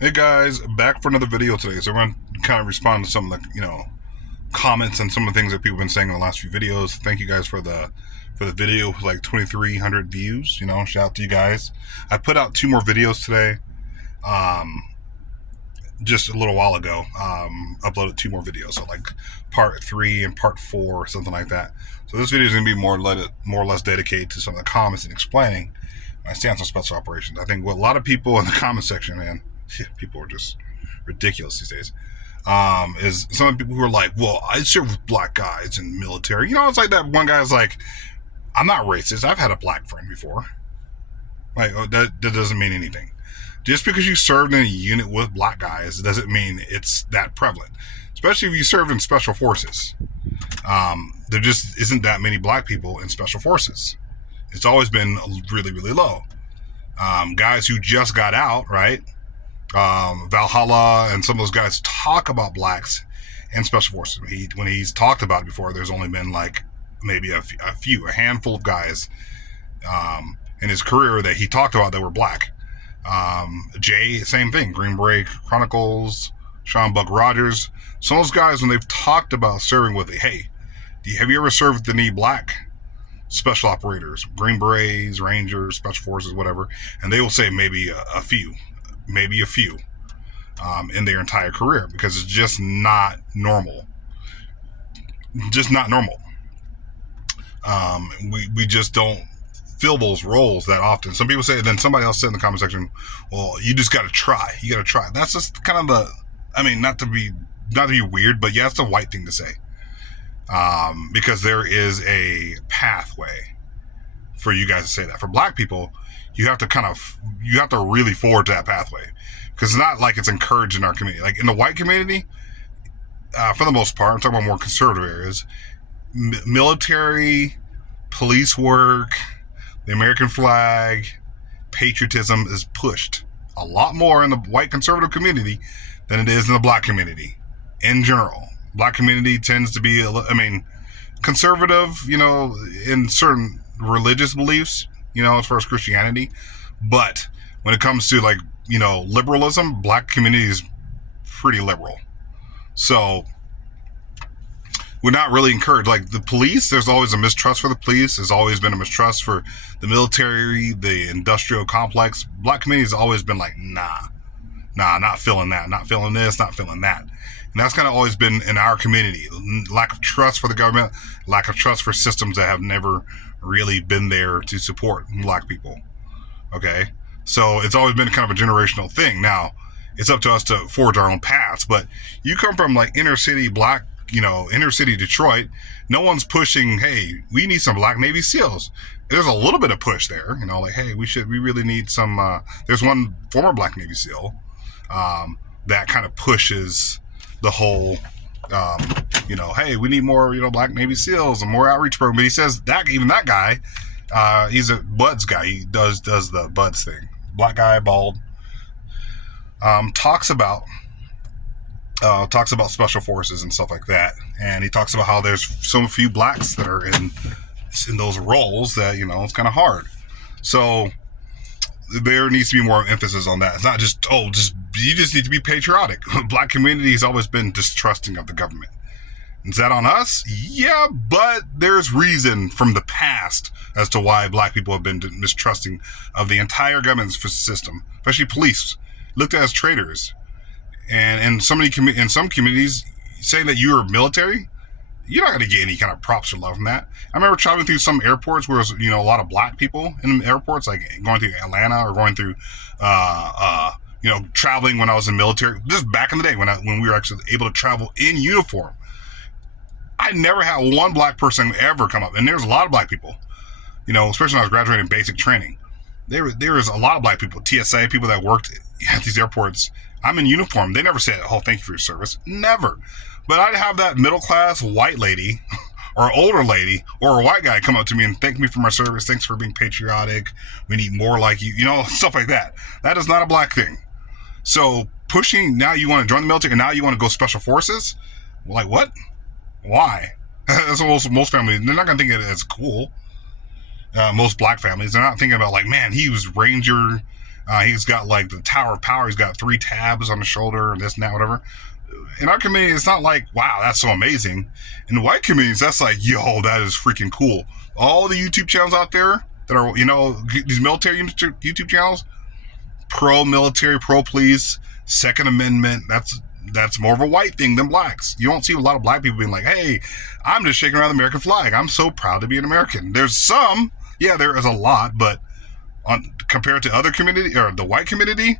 Hey guys, back for another video today. So we're going to kind of respond to some of the, comments and some of the things that people have been saying in the last few videos. Thank you guys for the video with like 2,300 views. Shout out to you guys. I put out 2 more videos today. Just a little while ago, uploaded 2 more videos. So like part 3 and part 4 or something like that. So this video is going to be more or less dedicated to some of the comments and explaining my stance on special operations. I think what a lot of people in the comment section, man, people are just ridiculous these days. Is some of the people who are like, well, I serve with black guys in the military. It's like that one guy's like, I'm not racist. I've had a black friend before. Like, that doesn't mean anything. Just because you served in a unit with black guys doesn't mean it's that prevalent. Especially if you served in special forces. There just isn't that many black people in special forces. It's always been really, really low. Guys who just got out, right? Valhalla and some of those guys talk about blacks in special forces. When he's talked about it before, there's only been like maybe a handful of guys in his career that he talked about that were black. Jay, same thing. Green Beret Chronicles, Sean Buck Rogers. Some of those guys, when they've talked about serving with it, hey, have you ever served with any black special operators, Green Berets, Rangers, Special Forces, whatever? And they will say maybe a few in their entire career, because it's just not normal. Just not normal. We just don't fill those roles that often. Some people say, then somebody else said in the comment section, well, you just got to try. You got to try. That's just kind of not to be weird, but yeah, it's a white thing to say. Because there is a pathway for you guys to say that. For black people, you have to really forge that pathway, because it's not like it's encouraged in our community. Like in the white community, for the most part, I'm talking about more conservative areas, military, police work, the American flag, patriotism is pushed a lot more in the white conservative community than it is in the black community in general. Black community tends to be, conservative, in certain religious beliefs, as far as Christianity. But when it comes to liberalism, black community is pretty liberal. So we're not really encouraged. Like the police, there's always a mistrust for the police. There's always been a mistrust for the military, the industrial complex. Black community has always been like, nah, not feeling that, not feeling this, not feeling that. And that's kind of always been in our community. Lack of trust for the government, lack of trust for systems that have never really been there to support black people. Okay? So it's always been kind of a generational thing. Now, it's up to us to forge our own paths. But you come from like inner city black, inner city Detroit, no one's pushing, hey, we need some black Navy SEALs. There's a little bit of push there, like, hey, we really need some, there's one former black Navy SEAL that kind of pushes the whole, hey, we need more, black Navy SEALs and more outreach program. But he says that even that guy, he's a BUDS guy. He does the BUDS thing. Black guy, bald. Talks about special forces and stuff like that. And he talks about how there's so few blacks that are in those roles that, it's kind of hard. So there needs to be more emphasis on that. It's not just, you just need to be patriotic. Black community has always been distrusting of the government. Is that on us? Yeah, but there's reason from the past as to why black people have been mistrusting of the entire government system, especially police, looked at as traitors. And in some communities, saying that you're military, you're not going to get any kind of props or love from that. I remember traveling through some airports where there's, a lot of black people in airports, like going through Atlanta or going through, traveling when I was in military. Just back in the day when we were actually able to travel in uniform. I never had one black person ever come up. And there's a lot of black people, especially when I was graduating basic training. There was a lot of black people, TSA, people that worked at these airports. I'm in uniform. They never said, oh, thank you for your service. Never. But I'd have that middle-class white lady or older lady or a white guy come up to me and thank me for my service. Thanks for being patriotic. We need more like you, stuff like that. That is not a black thing. So pushing, now you want to join the military and now you want to go special forces? Like what? Why? That's what most families, they're not going to think it as cool. Most black families, they're not thinking about like, man, he was Ranger He's got like the Tower of Power. He's got 3 tabs on his shoulder and this and that, whatever. In our community, it's not like, wow, that's so amazing. In the white communities, that's like, yo, that is freaking cool. All the YouTube channels out there that are, these military YouTube channels, pro-military, pro-police, Second Amendment, that's more of a white thing than blacks. You don't see a lot of black people being like, hey, I'm just shaking around the American flag. I'm so proud to be an American. There's some, yeah, there is a lot, but compared to other community, or the white community,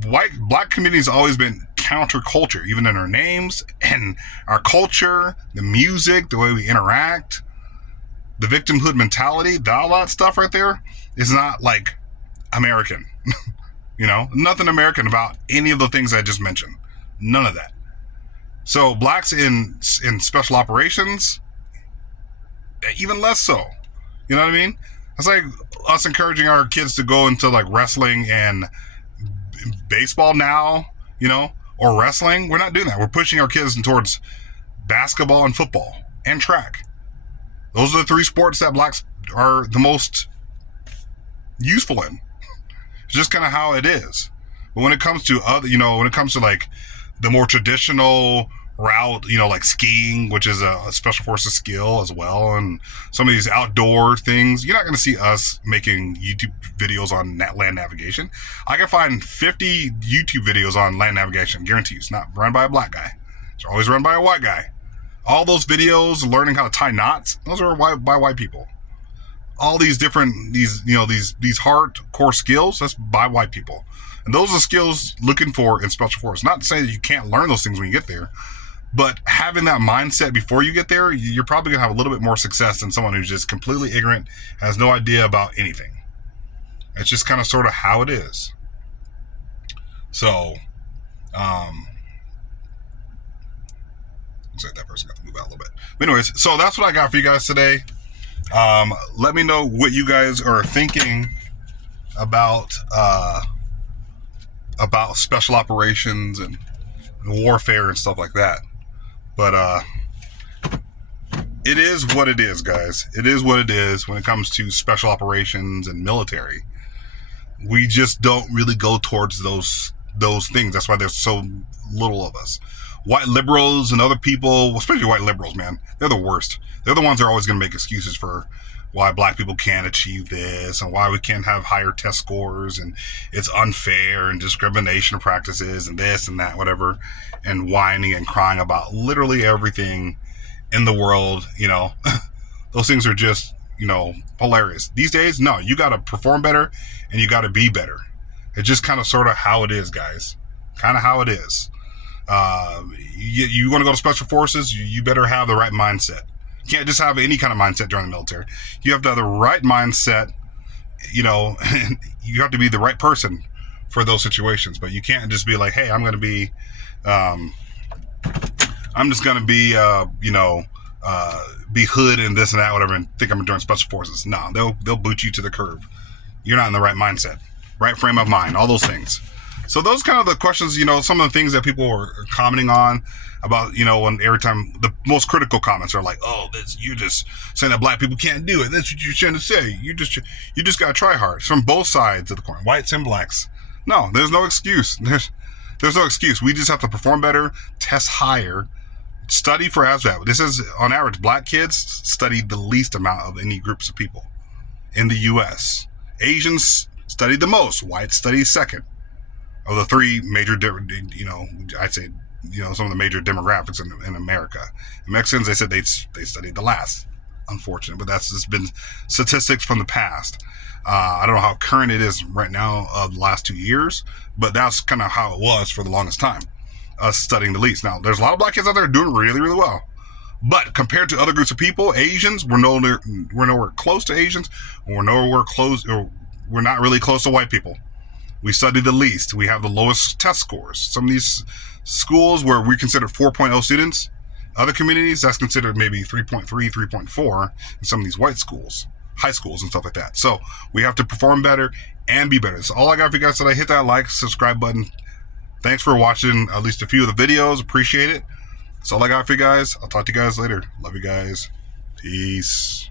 black community has always been counterculture, even in our names and our culture, the music, the way we interact, the victimhood mentality, all that stuff right there is not like American. Nothing American about any of the things I just mentioned. None of that. So blacks in special operations, even less so. You know what I mean? It's like us encouraging our kids to go into like wrestling and baseball now, or wrestling. We're not doing that. We're pushing our kids towards basketball and football and track. Those are the 3 sports that blacks are the most useful in. It's just kind of how it is. But when it comes to like the more traditional route, like skiing, which is a special forces skill as well, and some of these outdoor things, you're not going to see us making YouTube videos on land navigation. I can find 50 YouTube videos on land navigation, guarantee you. It's not run by a black guy. It's always run by a white guy. All those videos learning how to tie knots, those are by white people. All these different, these hardcore skills, that's by white people. And those are skills looking for in special forces. Not to say that you can't learn those things when you get there, but having that mindset before you get there, you're probably going to have a little bit more success than someone who's just completely ignorant, has no idea about anything. It's just kind of sort of how it is. So, looks like that person got to move out a little bit. But anyways, so that's what I got for you guys today. Let me know what you guys are thinking about special operations and warfare and stuff like that. But it is what it is, guys. It is what it is when it comes to special operations and military. We just don't really go towards those things. That's why there's so little of us. White liberals and other people, especially white liberals, man, they're the worst. They're the ones that are always going to make excuses for why black people can't achieve this and why we can't have higher test scores and it's unfair and discrimination practices and this and that, whatever, and whining and crying about literally everything in the world. Those things are just, hilarious. These days, no, you got to perform better and you got to be better. It's just kind of sort of how it is, guys. Kind of how it is. You want to go to special forces, you better have the right mindset. You can't just have any kind of mindset during the military. You have to have the right mindset, you have to be the right person for those situations. But you can't just be like, hey, I'm just going to be, be hood and this and that, whatever, and think I'm doing special forces. No, they'll boot you to the curb. You're not in the right mindset, right frame of mind, all those things. So those kind of the questions, some of the things that people are commenting on about, when every time the most critical comments are like, oh, you're just saying that black people can't do it. That's what you're trying to say. You just got to try hard. It's from both sides of the coin, whites and blacks. No, there's no excuse. There's no excuse. We just have to perform better, test higher, study for ASVAB. This is, on average, black kids study the least amount of any groups of people in the U.S. Asians study the most. Whites study second. Of the 3 major, I'd say, some of the major demographics in America. The Mexicans, they said they studied the last. Unfortunate, but that's just been statistics from the past. I don't know how current it is right now of the last 2 years, but that's kind of how it was for the longest time. Us studying the least. Now, there's a lot of black kids out there doing really, really well. But compared to other groups of people, Asians, we're nowhere close to Asians. We're not really close to white people. We study the least. We have the lowest test scores. Some of these schools where we consider 4.0 students, other communities, that's considered maybe 3.3, 3.4 in some of these white schools, high schools and stuff like that. So we have to perform better and be better. That's all I got for you guys today. Hit that like, subscribe button. Thanks for watching at least a few of the videos. Appreciate it. That's all I got for you guys. I'll talk to you guys later. Love you guys. Peace.